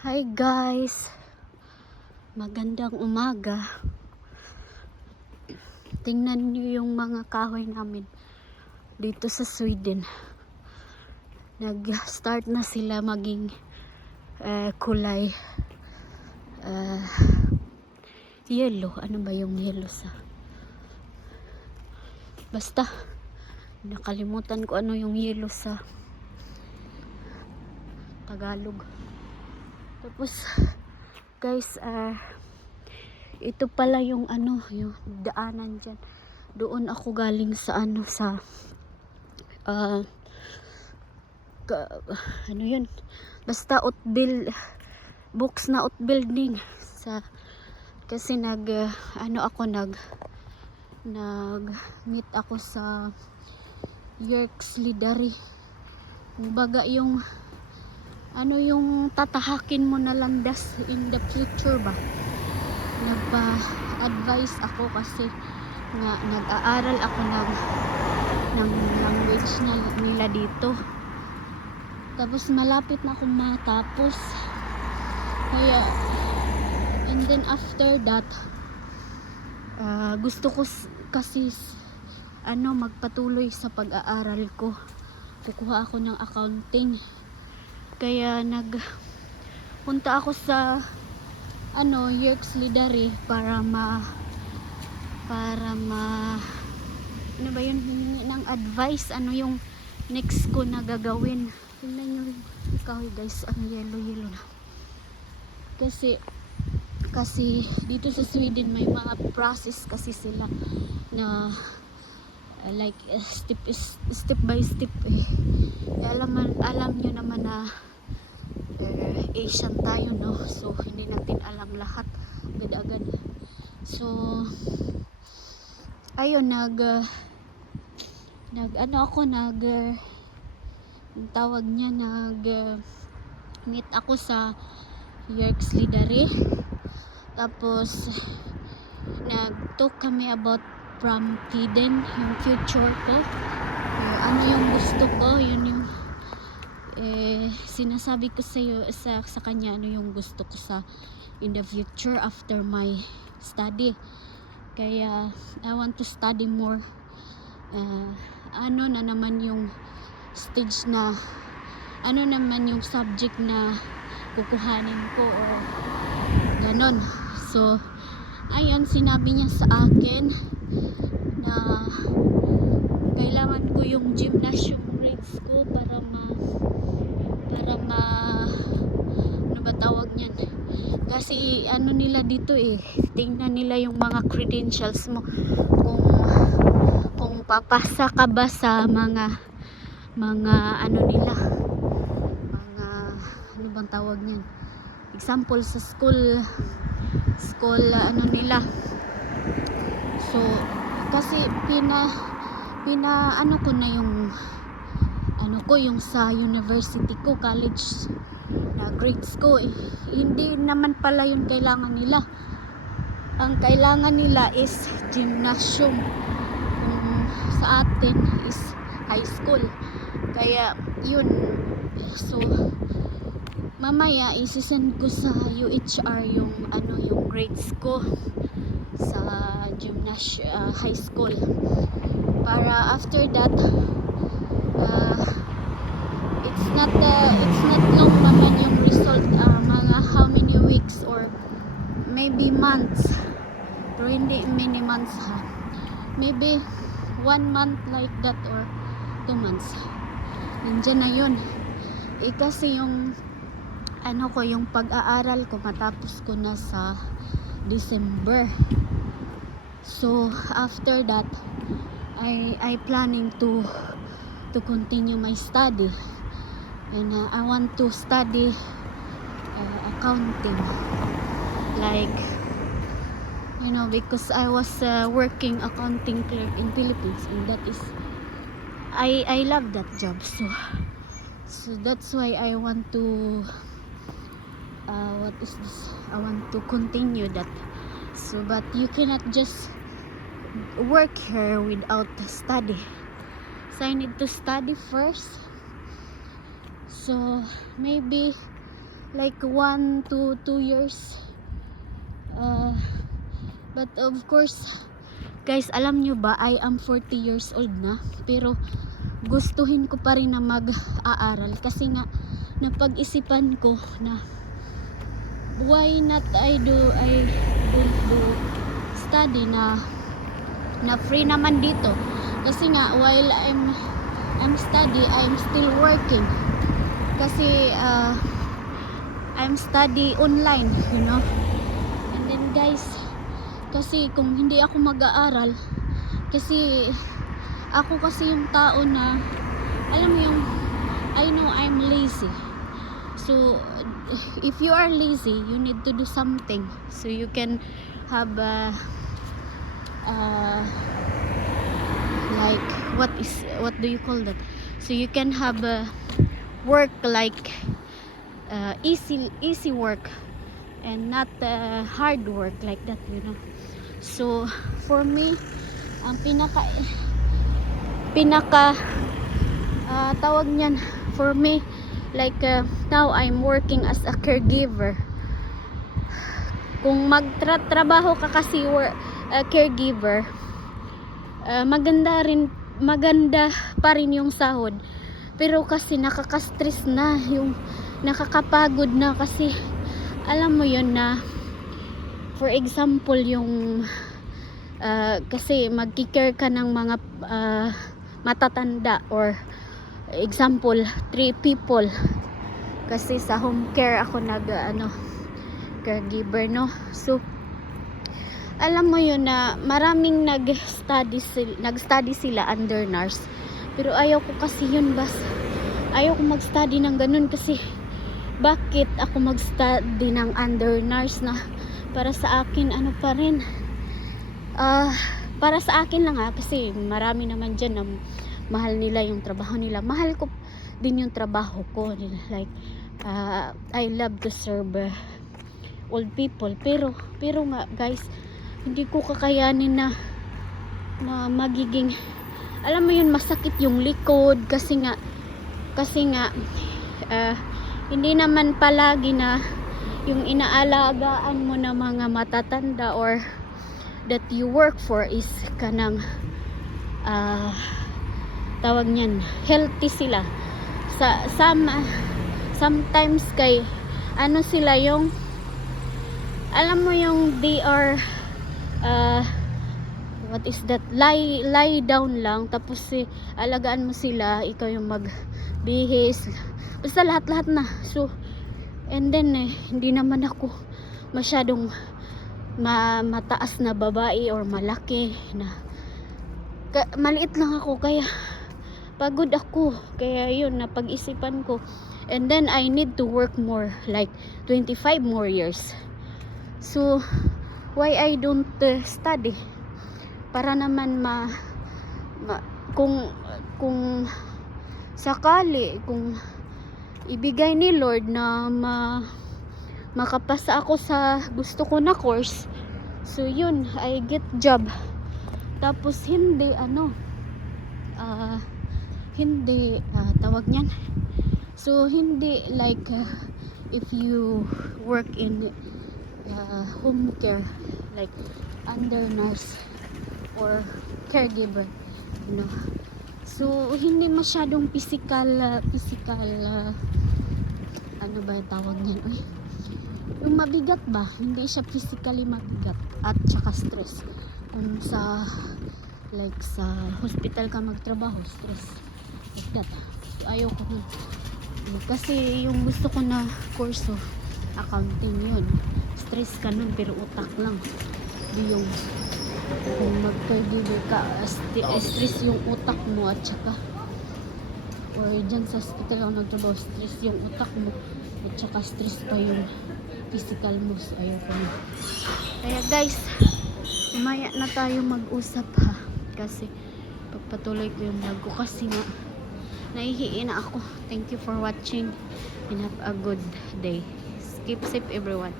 Hi guys, magandang umaga. Tingnan niyo yung mga kahoy namin dito sa Sweden. Nag-start na sila maging kulay yellow. Ano ba yung yellow sa? Basta nakalimutan ko ano yung yellow sa Tagalog. Tapos guys, ito pala yung yung daanan dyan. Doon ako galing sa ano yun, basta books na outbuilding sa, kasi nag meet ako sa Yerkslidari. Baga yung yung tatahakin mo na landas in the future ba. Nagpa-advise ako kasi nga nag-aaral ako ng language nila dito. Tapos malapit na akong matapos. Kaya, and then after that, gusto ko kasi magpatuloy sa pag-aaral ko. Kukuha ako ng accounting. Kaya nagpunta ako sa Yerkslidari para ano ba yun, hiningi ng advice ano yung next ko na gagawin. Tingnan nyo yung kahoy guys, ang yellow na. Kasi dito sa Sweden may mga process kasi sila na like step by step alam nyo naman na Asian tayo, no? So hindi natin alam lahat agad-agad. So ayun, meet ako sa Yerkslidari. Tapos nag-talk kami about framtiden, yung future ko, ano yung gusto ko, yun yung sinasabi ko sa kanya ano yung gusto ko in the future after my study. Kaya I want to study more. Ano na naman yung stage na ano naman yung subject na kukuhanin ko o ganon. So ayun, sinabi niya sa akin na kailangan ko yung gymnasium grades ko para ano ba tawag niyan, kasi nila dito tingnan nila yung mga credentials mo kung papasa ka ba sa mga nila, mga ano bang tawag niyan, example sa school nila. So kasi ko na yung yung sa university ko, college na grades ko hindi naman pala yung kailangan nila. Ang kailangan nila is gymnasium. Sa atin is high school. Kaya yun. So mamaya isisend ko sa UHR yung yung grades ko sa high school, para after that it's not long naman yung result, mga how many weeks or maybe months, pero hindi many months maybe 1 month like that or 2 months nandiyan na yun. Kasi yung yung pag-aaral ko matapos ko na sa December. So after that I planning to continue my study, and I want to study accounting, like because I was working accounting clerk in Philippines, and that is I love that job. So that's why I want to I want to continue that. So but you cannot just work here without study, so I need to study first. So maybe like 1 to 2 years. But of course guys, alam nyo ba, I am 40 years old na, pero gustuhin ko pa rin na mag-aaral kasi nga napag-isipan ko na why not I don't do study na free naman dito, kasi nga while I'm study, I'm still working kasi I'm study online, you know. And then guys, kasi kung hindi ako mag-aaral, kasi ako kasi yung tao na, alam mo yung, I know I'm lazy. So if you are lazy, you need to do something so you can have like what do you call that, so you can have work like easy work and not hard work like that, you know. So for me, ang pinaka tawag niyan for me, like now I'm working as a caregiver. Kung magtrabaho ka kasi caregiver, maganda pa rin yung sahod, pero kasi nakaka-stress na, yung nakakapagod na, kasi alam mo yun na, for example yung kasi magki-care ka ng mga matatanda, or example 3 people, kasi sa home care ako caregiver, no. So alam mo yun na maraming nag-study sila under nurse, pero ayaw ko kasi yun, ayaw ko mag-study ng ganun, kasi bakit ako mag-study ng under nurse na para sa akin ano pa rin, para sa akin lang kasi marami naman dyan na mahal nila yung trabaho nila, mahal ko din yung trabaho ko, like I love to serve old people, pero nga guys, hindi ko kakayanin na magiging, alam mo yun, masakit yung likod, kasi nga hindi naman palagi na yung inaalagaan mo na mga matatanda or that you work for is kanang tawag niyan, healthy sila. Sometimes kay ano sila yung, alam mo yung they are what is that, lie down lang, tapos alagaan mo sila, ikaw yung magbihis, basta lahat na. So and then hindi naman ako masyadong mataas na babae or malaki na, maliit lang ako, kaya pagod ako, kaya yun napag-isipan ko, and then I need to work more, like 25 more years. So why I don't study, para naman kung sakali, kung ibigay ni Lord na makapasa ako sa gusto ko na course, so yun, I get job, tapos hindi tawag niyan, so hindi like if you work in home care, like under nurse or caregiver, you know. So hindi masyadong physical ano ba yung tawag niyan, yung mabigat ba, hindi siya physically mabigat, at saka stress. Kung sa like sa hospital ka magtrabaho, stress like that. So ayaw ko nun, kasi yung gusto ko na kurso accounting, yun stress ka nun, pero utak lang. Di yung kung mag-caregiver ka, stress yung utak mo, at saka or dyan sa hospital ako nagtrabaho, stress yung utak mo, at saka stress pa yung physical mo. So ayaw ko na. Kaya guys, umaya na tayo mag-usap ha, kasi pagpatuloy ko yung vlog ko, kasi nga nahihiin na ako. Thank you for watching and have a good day. Keep safe everyone.